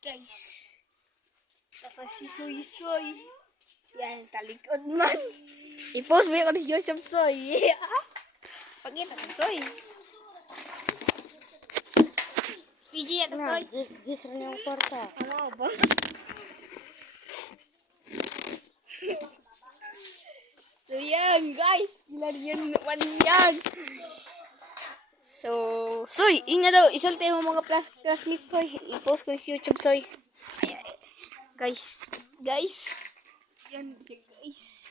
Guys. Tapos si Soy Soy. Yan, talikod man. I-post mo yung si Joseph Soy. Pagkita ng Soy. PG at Soy. Jis rin yung kwarta. Ano ba? So yan guys. Ilan yan naman yan. So, Soy, ina daw. Isulti mo mga classmates Soy. I-post ko sa YouTube Soy. Ay. Guys. Yan siya guys.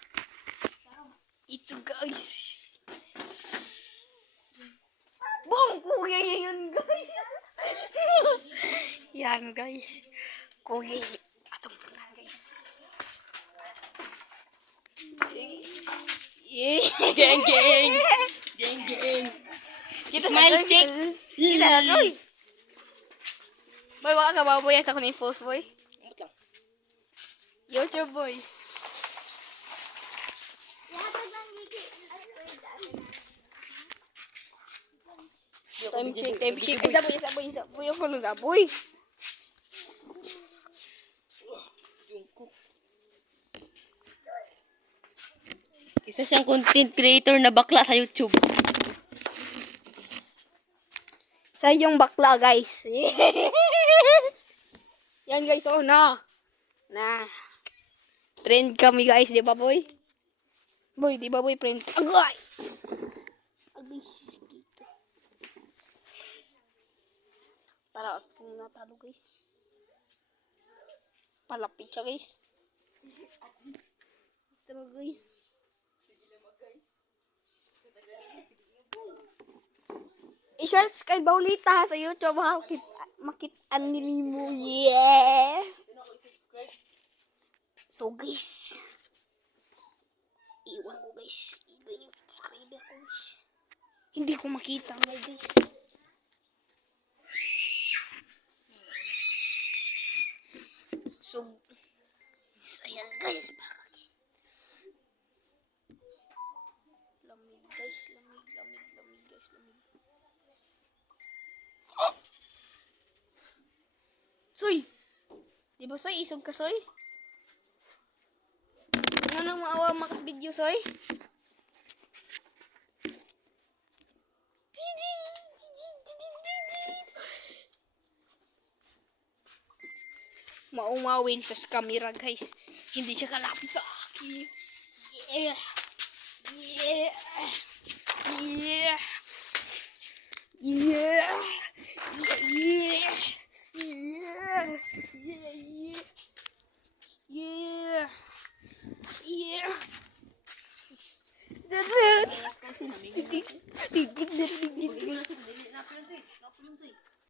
Ito guys. Boom! Kuya yun guys. Yan guys. Kuya yun. Atong punan guys. Gang, gang. Gang, gang. Smile check. Kita na Soy. Boy, waka ka ba boy? Asa ko na i-post boy. YouTube boy. Time check. Isa boy. Ako nung boy. Isa siyang content creator na bakla sa YouTube. Sa yung bakla guys. Yan guys, oh na. Friend kami guys, di ba boy? Boy, di ba boy friend? Agay! Agay, dito. Tara, kung natalo guys. Palapit siya guys. Tara guys. I-share kay Baulita sa YouTube ha. Makit-an nili mo. Yeah! So guys, iwan ko guys. Iba yung subscriber ko guys. Hindi ko makita guys. So, ayan guys. Lamig guys. Lamig guys. Soy! Di ba Soy? Isog ka Soy? Ano nang maawa makas video Soy? Maumawin sa camera guys. Hindi siya kalapit sa akin. Yeah. Yeah.